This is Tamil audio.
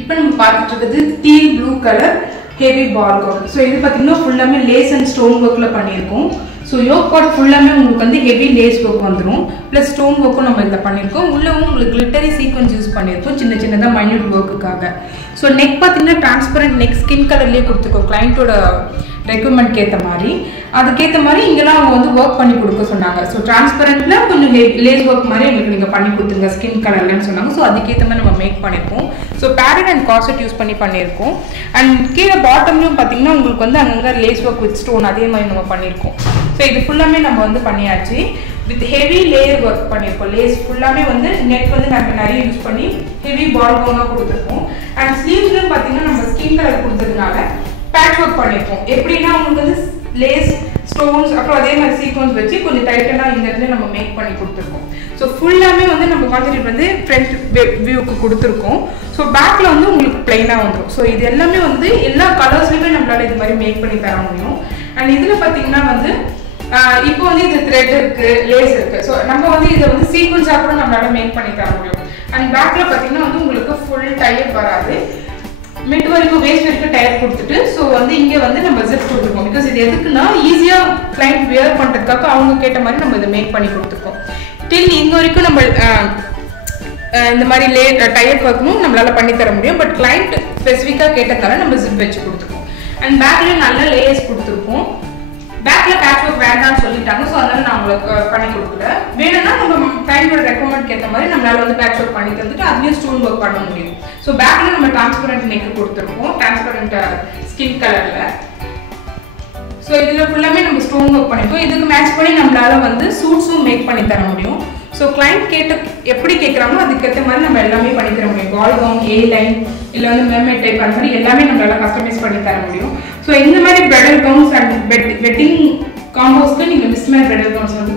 இப்போ நம்ம பார்த்துட்டு இருக்கிறது teal blue colour heavy ball gown. So இது பார்த்தீங்கன்னா ஃபுல்லாமே லேஸ் அண்ட் ஸ்டோன் ஒர்க்கில் பண்ணியிருக்கோம். ஸோ யோக் பார்ட் ஃபுல்லாமே உங்களுக்கு வந்து ஹெவி லேஸ் ஒர்க் வந்துடும், ப்ளஸ் ஸ்டோன் ஒர்க்கும் நம்ம இதில் பண்ணியிருக்கோம். உள்ளவும் உங்களுக்கு கிளிட்டரி சீக்வன்ஸ் யூஸ் பண்ணியிருக்கோம் சின்ன சின்னதாக மைன்யூட் ஒர்க்குக்காக. ஸோ நெக் பார்த்தீங்கன்னா டிரான்ஸ்பரண்ட் நெக் ஸ்கின் கலர்லேயே கொடுத்துருக்கோம் கிளைண்ட்டோட ரெக்குவயர்மெண்ட்க்கு ஏற்ற மாதிரி. அதுக்கேற்ற மாதிரி இங்கெல்லாம் அவங்க வந்து ஒர்க் பண்ணி கொடுக்க சொன்னாங்க. ஸோ டிரான்ஸ்பரண்ட்ல கொஞ்சம் லேஸ் ஒர்க் மாதிரி எங்களுக்கு நீங்கள் பண்ணி கொடுத்துருங்க ஸ்கின் கலர்லன்னு சொன்னாங்க. ஸோ அதுக்கேற்ற மாதிரி நம்ம மேக் பண்ணியிருக்கோம். ஸோ பேரட் அண்ட் கார்செட் யூஸ் பண்ணி பண்ணியிருக்கோம். அண்ட் கீழே பாட்டம்லையும் பார்த்தீங்கன்னா உங்களுக்கு வந்து அங்கங்கே லேஸ் ஒர்க் வித் ஸ்டோன் அதே மாதிரி நம்ம பண்ணியிருக்கோம். ஸோ இது ஃபுல்லாமே நம்ம வந்து பண்ணியாச்சு. வித் ஹெவி லேயர் ஒர்க் பண்ணியிருக்கோம். லேஸ் ஃபுல்லாமே வந்து நெட் வந்து நம்ம நிறைய யூஸ் பண்ணி ஹெவி பால் கவுனாக கொடுத்துருக்கோம். அண்ட் ஸ்லீவ்ஸ்லையும் பார்த்தீங்கன்னா நம்ம ஸ்கின் கலர் கொடுத்ததுனால பேட்ச் ஒர்க் பண்ணியிருக்கோம். எப்படின்னா உங்களுக்கு வந்து லேஸ் ஸ்டோன்ஸ் அப்புறம் அதே மாதிரி சீக்வன்ஸ் வச்சு கொஞ்சம் டைட்டனாக இந்த இடத்துல நம்ம மேக் பண்ணி கொடுத்துருக்கோம். ஸோ ஃபுல்லாமே வந்து நம்ம கான்செப்ட் வந்து ஃப்ரண்ட் வியூக்கு கொடுத்துருக்கோம். ஸோ பேக்கில் வந்து உங்களுக்கு பிளைனாக வந்துடும். ஸோ இது எல்லாமே வந்து எல்லா கலர்ஸ்லையுமே நம்மளால இது மாதிரி மேக் பண்ணி தர முடியும். அண்ட் இதில் பார்த்தீங்கன்னா வந்து இப்போ வந்து இது த்ரெட் இருக்கு, லேஸ் இருக்கு. ஸோ நம்ம வந்து இதை வந்து சீக்வன்ஸாக கூட நம்மளால மேக் பண்ணி தர முடியும். அண்ட் பேக்கில் பார்த்தீங்கன்னா வந்து உங்களுக்கு ஃபுல் டைப் வராது, மிட் வரைக்கும் வேஸ்ட் வரைக்கும் டயர் கொடுத்துட்டு ஸோ வந்து இங்கே வந்து நம்ம ஜிப் கொடுத்துருக்கோம். பிகாஸ் இது எதுக்குன்னா ஈஸியாக கிளைண்ட் வியர் பண்ணுறதுக்காக அவங்க கேட்ட மாதிரி நம்ம இதை மேக் பண்ணி கொடுத்துருக்கோம். டில் இங்கே வரைக்கும் நம்ம இந்த மாதிரி டயர் ஒர்க்கும் நம்மளால பண்ணி தர முடியும். பட் கிளைண்ட் ஸ்பெசிஃபிக்காக கேட்டதால நம்ம ஜிப் வச்சு கொடுத்துருக்கோம். அண்ட் பேக்லேயும் நல்ல லேயர்ஸ் கொடுத்துருக்கோம். பேக்கில் பேட்ச் ஒர்க் வேண்டாம்னு சொல்லிட்டாங்க. ஸோ அதனால நான் உங்களுக்கு பண்ணி கொடுக்கல. வேணும்னா நம்ம கிளைண்டோட ரெக்கமெண்ட் ஏற்ற மாதிரி நம்மளால வந்து பேட்ச் ஒர்க் பண்ணி தந்துட்டு அதுலேயும் ஸ்டோன் ஒர்க் பண்ண முடியும். ஸோ பேக்கில் நம்ம டிரான்ஸ்பரண்ட் நெக் கொடுத்துருக்கோம், டிரான்ஸ்பரண்ட் ஸ்கின் கலரில். ஸோ இதில் ஃபுல்லாமே நம்ம ஸ்டோன் ஒர்க் பண்ணியிருக்கோம். இதுக்கு மேட்ச் பண்ணி நம்மளால வந்து சூட்ஸும் மேக் பண்ணி தர முடியும். ஸோ கிளைண்ட் எப்படி கேட்குறாங்களோ அதுக்கேற்ற மாதிரி நம்ம எல்லாமே பண்ணி தர முடியும். பால் கவுன், ஏ லைன், இல்லை வந்து மெர்மைட் டைப் அந்த மாதிரி எல்லாமே நம்மளால கஸ்டமைஸ் பண்ணி தர முடியும். ஸோ இந்த மாதிரி பிரைடல் கவுன்ஸ் அண்ட் வெட்டிங் காம்போஸ்க்கு நீங்கள் மிஸ்மேட் பிரைடல் கவுன்ஸ் வந்து